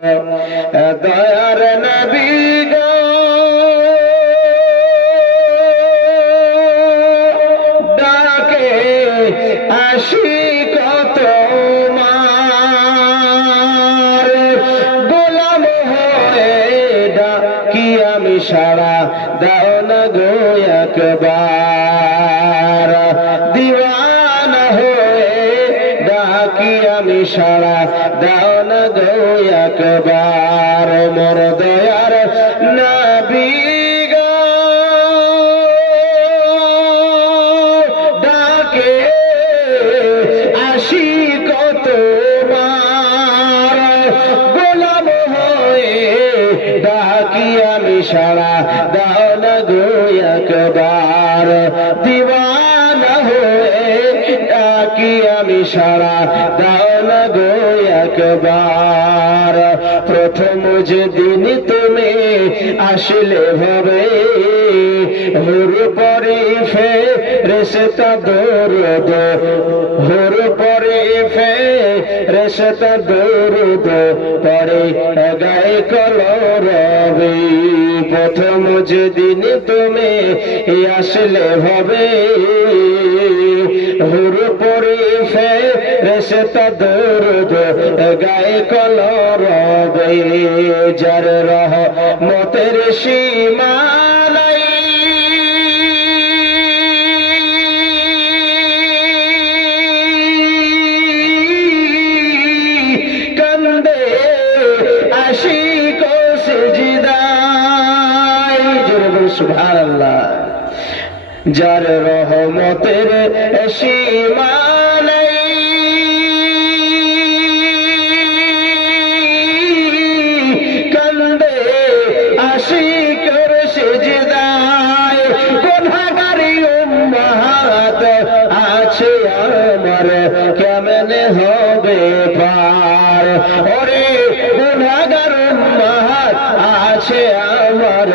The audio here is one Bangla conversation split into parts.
দয়ার নবী গো ডাকে আসি কত মার গোলাম হয়ে ডাকি আমি সারা দাও না গো একবার দিওয়ানা হয়ে ডাকি আমি সারা দাও না গো একবার মোর দয়ার নবী গো ডাকে আসি কত মার গোলাম হয়ে ডাকি আমি সারা দাও না গো একবার দিওয়ানা হয়ে ডাকি আমি সারা দাও না গো একবার প্রথম যেদিন তুমি আসলে ভবে হুর পরে ফেরেশতা দরুদ হুর পরে ফেরেশতা দরুদ পরে গায়ে কলরবে প্রথম যেদিন তুমি আসলে ভবে হুর পরে ফেরেশতা দরুদ গায়ে কলরবে যার রহমতের সীমা নাই কান্দে আশিক ও সিজদায় জোরে বল সুবহানাল্লাহ যার রহমতের সীমা নাই কান্দে আশিকর সিজদায় গুনাহগারি উম্মাত আছে আমার কেমনে হবে পার ওরে গুনাহগার উম্মাত আছে আমার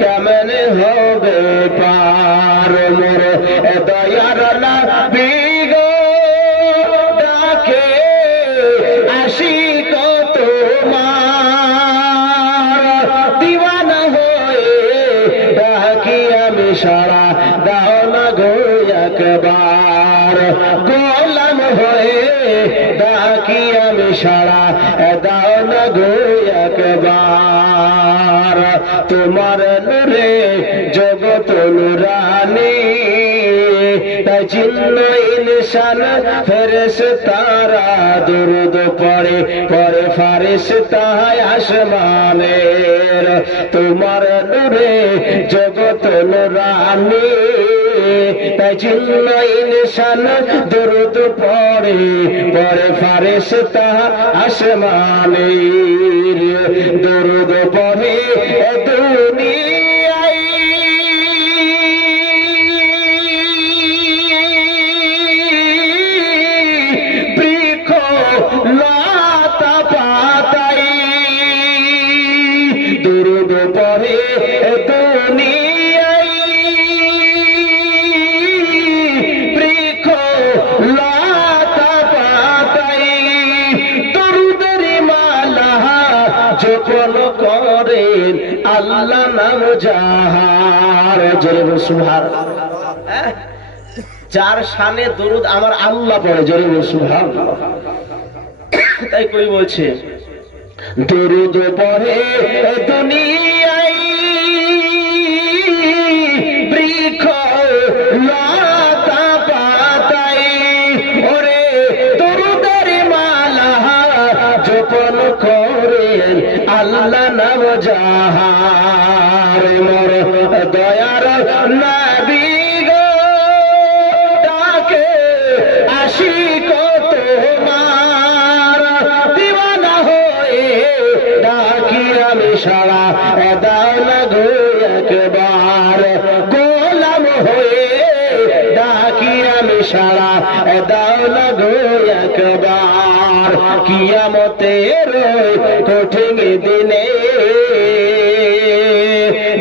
কেমনে হবে পার মোর দয়ার নবী গো ডাকে আসি কত মার দিওয়ানা হয়ে ডাকি আমি সারা দাও না গো একবার গোলাম হয়ে ডাকি আমি সারা দাও না গো একবার তোমার নূরে জগৎ নূরানি তাই জিন্ন ইনসান ফেরেশতারা দরুদ পড়ে পড়ে ফারিস্তা আসমানের তোমার নূরে জগৎ নূরানি তাই জিন্ন ইনসান দরুদ পড়ে পড়ে ফারিস্তা আসমানের দরুদ পড়ে দুনিয়ায় বৃক্ষ লতা পাতাই দরুদ পড়ে দুনিয়ায় বৃক্ষ লতা পাতাই দরুদের মালা জপন করেন আল্লাহ নাম যাহার জোরে বল সুবহানাল্লাহ যার শানে দরুদ আমার আল্লাহ পড়ে জোরে বল সুবহানাল্লাহ তাই কই বলছে দরুদ পড়ে দুনিয়ায় বৃক্ষ লতা পাতাই ওরে দরুদের মালা জপন করেন আল্লাহ নাম যাহার মোর দয়ার নবী গো ডাকে আসি কত মার দিওয়ানা হয়ে ডাকি আমি সারা দাও না গো একবার গোলাম হয়ে ডাকি আমি সারা দাও না গো একবার কিয়ামতের কঠিন দিনে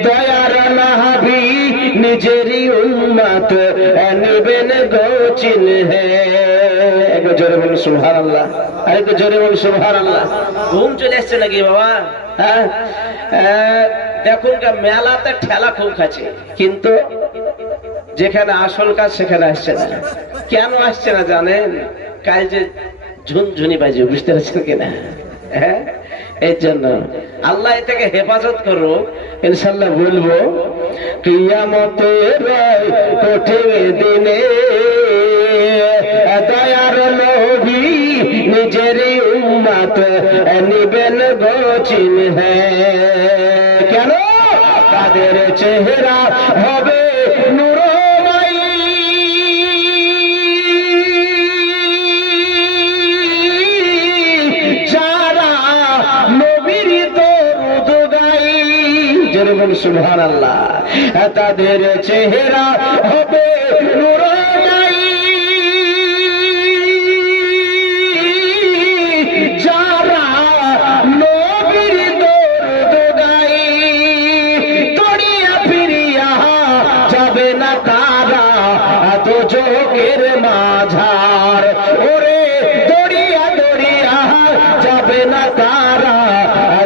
দয়ার নবী নিজেরই উম্মত নিবেন গো চিনহে জোরে বলুন সুবহানাল্লাহ। আরে তো জোরে বল সুবহানাল্লাহ। ঘুম চলে আসছে নাকি বাবা? হ্যাঁ, দেখুন মেলাতে ঠেলা খুব খাচ্ছে, কিন্তু যেখানে আসল কাজ সেখানে আসছে না। কেন আসছে না জানেন? কাল যে ঝুনঝুনি বাজে, বুঝতে পারছেন কিনা? হ্যাঁ, এর জন্য আল্লাহ এ থেকে হেফাজত করো ইনশাআল্লাহ। বলবো কিয়ামতের কঠিন দিনে দয়ার নবী নিজের উম্মত নিবেন গো চিনহে। কেন? তাদের চেহারা হবে নূরময়, যারা নবীর দরুদ গায়। জোরে বল সুবহানাল্লাহ। তাদের চেহারা হবে নূরময়, যারা নবীর দরুদ গায়। তড়িয়া ফিরিয়া যাবে না তারা তো চোখের মাঝার। ওরে দড়িয়া দড়িয়া যাবে না তারা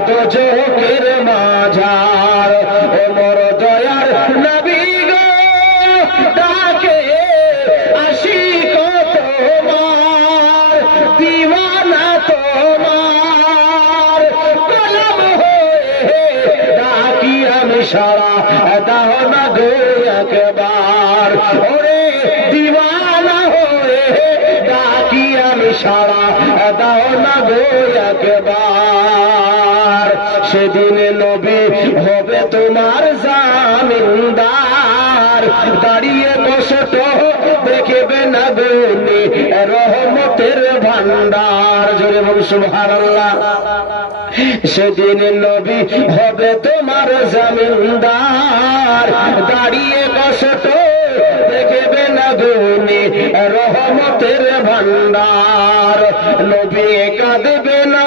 তো চোখের মাঝার। ওমর দয়ার নবী গো ডাকে আশিক তোমার, দিওয়ানা তোমার। গোলাম হয়ে ডাকি আমি সারা দাও না গো একবার। ওরে দিওয়ানা হয়ে ডাকি আমি সারা দাও না গো একবার। সেদিন নবী হবে তোমার জামিনদার, দাঁড়িয়ে কষ্ট দেখবে না গুনি রহমতের ভান্ডার। জোরে বল সুবহানাল্লাহ। সেদিন নবী হবে তোমার জামিনদার, দাঁড়িয়ে কষ্ট দেখবে না গুনি রহমতের ভান্ডার। নবী কাঁদবে না